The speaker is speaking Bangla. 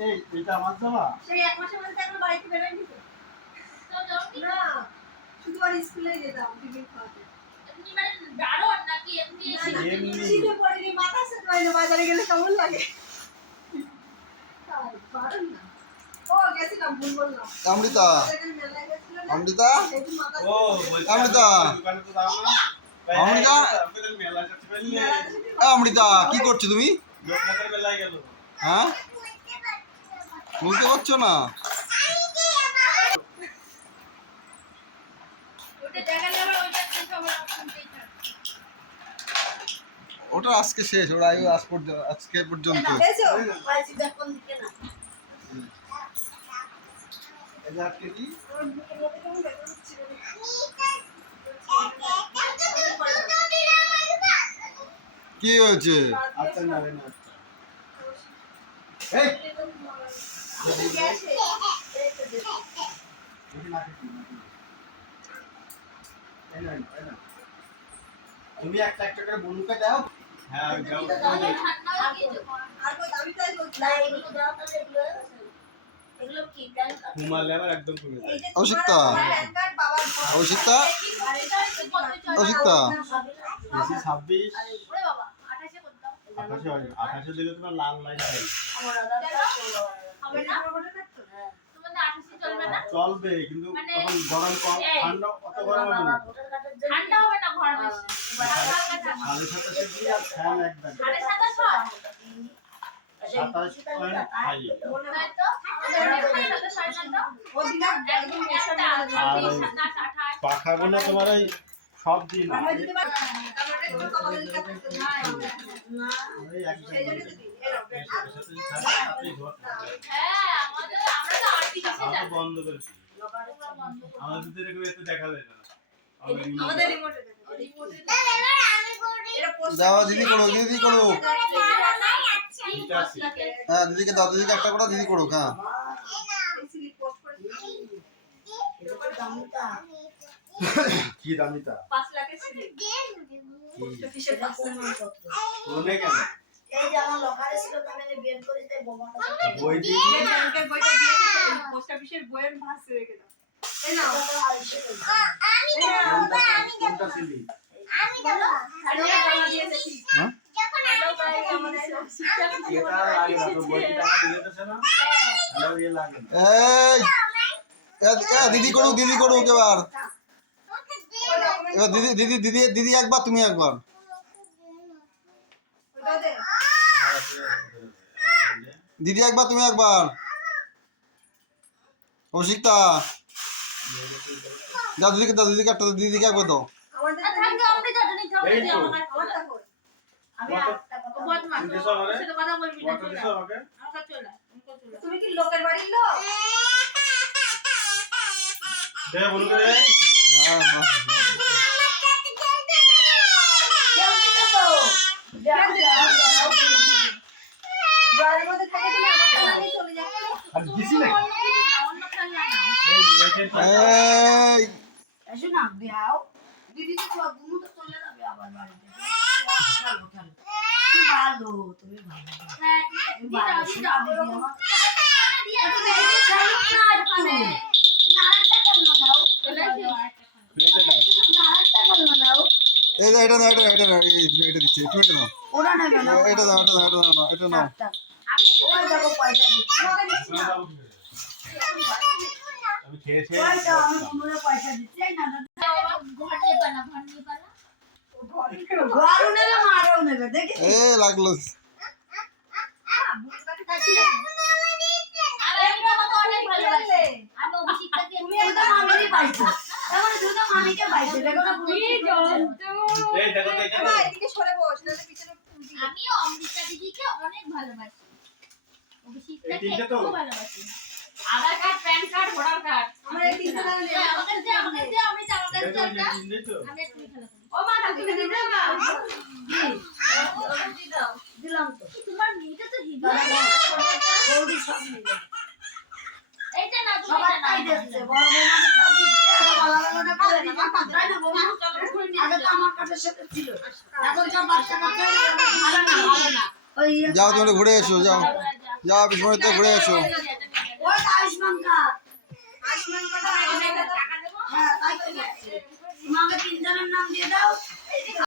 এই এটা আমার জামা সেই এক মাসের মধ্যে আমরা বাড়িতে বেরোইনি তো না শুধু আর স্কুলে যেতাম টিফিন খাওয়াতে এমনি মানে দারুণ নাকি এমনি শীতে পড়ে মাথা সেট হয় না বাজারে গেলে কেমন লাগে পারেন না ও গেছিলাম ভুল বললাম অমৃতা অমৃতা ও অমৃতা দোকানে তো দাও না অমৃতা আমাদের মেলা করতে পারলি অমৃতা কি করছো তুমি? লোকনাথের মেলায় গেল হ্যাঁ বুঝতে পারছো না? ওটা দেখালে আবার ওইটা দেখে আবার শুনতেই থাক ওটা আজকে শেষ, ওরা আজকে পর্যন্ত। এসো পাইছি দেখুন দিকে না এটা আজকে কি আমার বুকের মধ্যে কেমন ব্যথা হচ্ছে কি হয়েছে? আচ্ছা না রে না এই তুমি একটা একটা করে বলুকে দাও হ্যাঁ আমি দাও ঠান্ডা হয়ে গিয়েছে আর কই আমি তাই বলছি না এগুলো দাও তাহলে এগুলো কি প্যান কার্ড ঘুমালে আবার একদম কমে যায় এই যে অসিক্তা। প্যান কার্ড বাবার অসিক্তা আর এটা হচ্ছে কত অসিক্তা বেশি 26 ওরে বাবা 28 এ করতে 28 দিলে তোমার লাল লাইট হয় আমার আধার কার্ড হবে না ভোটার কার্ড তো তোমাদের 28 এ চলবে না চলবে কিন্তু মানে তখন গরম কম এই, ঠান্ডা অত গরম হবে না ভোটার কার্ডের জন্য ঠান্ডা হবে না ঘর বেশি হালকা হালকা ঠান্ডা 27 ডিগ্রি আর ফ্যান একদম 27 27 হাই তাই তো আমাদের 27 না তো ও দিনা একদম একটা 27 28 পাখাগুলো তোমার ওই সব দিন আমরা দিতে পারি আমরা একটু কথা বলতে না ওই একদম এই জন্য দিদি এরকম হ্যাঁ আমরা তো 28 এ যাই বন্ধ করেছি আমাদের ভিতরে কেউ এত দেখা যায় না আমাদের রিমোটে এটা পোস্ট দাও দিদি করো, দিদি করো। ঠিক আছে হ্যাঁ দিদিকে দাও, দিদিকে একটা করে দিদি করো। হ্যাঁ স্লিপ পোস্ট করে দামটা কি দামিতা 5 লাখের স্লিপ পোস্ট অফিসের কাছে কোনে কেন এই যে আমার লকারে ছিল তাহলে বের করে দিতে বোমাটা বই দিয়ে ব্যাংকের বইটা দিয়েছে পোস্ট অফিসের বইয়ের ভাঁজ রেখে দাও এই নাও কোনটা ছিলি আর এটা জমা দিয়েছে ঠিক হ্যাঁ আমাদের শিক্ষা এটা লাগে না তো বই টাকা দিলে তো না হ্যালো ये লাগে না এই দিদি করুক, দিদি করুক এবার। এবার দিদি দিদি দিদি দিদি একবার, তুমি একবার। ওটা দে দিদি একবার, তুমি একবার। অসিক্তা দাও, দিদিকে দাও, দিদিকে একটা দিদিকে একবার দাও। আমাদের থাকবে আমরা যত নিতে হবে এই যে তো। আমার আমারটা কই আমি আটটা কথা বদমাস তুমি দিছো আমারে? সাথে কথা বলবি না কত চলে দিছো আমাকে আমাকে চলে চলে তুমি কি লোকের বাড়ির লোক দে বলু রে হ্যাঁ, হ্যাঁ। কেউ দিতে তো বাড়ির মধ্যে থাকে তুমি আমাকে নিয়ে চলে যাও আর দিছি না অন্য খেলনা না এই এইখানটা এই এসো না বিয়াও দিদি তো গুমু তো চলে যাবে আবার বাড়িতে চলো চলো তুমি ভালো তুমি ভালো হ্যাঁ তুমি দিদা ভালো দিদা দিদি আমার দিয়া নাড়াটা কেন নাও চলে এটা দাও নাড়াটা কেন নাও এই দাও, এটা দাও, এটা দাও, এটা দিচ্ছি, তুমি এটা নাও। ওরা নেবে না এটা দাও, এটা দাও, এটা দাও, এটা নাও। আমি ওই দেখো পয়সা দিচ্ছি আমি খেয়েছি পয়সা আমি গুমুরে পয়সা দিচ্ছি এই না ঘর নিয়ে পালা ঘর নিয়ে পালা ঘরও নেবে মারও নেবে দেখি এ লাগলো। আর আমি তোমাকে অনেক ভালোবাসি আমি অভিষেকটাকে তুমি একদম মামিরই পাইছো তাহলে তুই তো মামিকে পাইছো দেখো না তুমি এই দেখো তো মা এখানে এদিকে সরে বস নালে পিছনে উল্টি যাবে। আমি অমৃতা দিদিকে অনেক ভালোবাসি অভিষেকটাকে এই তিনটে তো? খুব ভালোবাসি Aadhaar card PAN card voter card আমার এই তিনটা না নেই আমাকে যে আমাকে যে আমি চালাতে দেখো চাইটা এই তিনটে তো আমি একটু খেলা করি ও মা তুমি দিবে না দিলাম তো তোমার মেয়েটা তো হিন্দু বৌদি সব নিবে এইটা না সবার তাই দিচ্ছে বড় বৌমা সব দিচ্ছে আর বালাবালাটা করে দিবা তাই না বৌমা আগে তো আমার কাছে সাথে ছিল এখন সব বাচ্চা কাচ্চা ভালো না ওই যাও, তুমি ঘুরে এসো, যাও। যা যাও বিস্ময়তে ঘুরে এসো। ওই তো আয়ুষ্মান কার্ড। আয়ুষ্মান কার্ড টাকা দেবো হ্যাঁ তাই তো বলছি। তুমি আমাকে 3 জনের নাম দিয়ে দাও।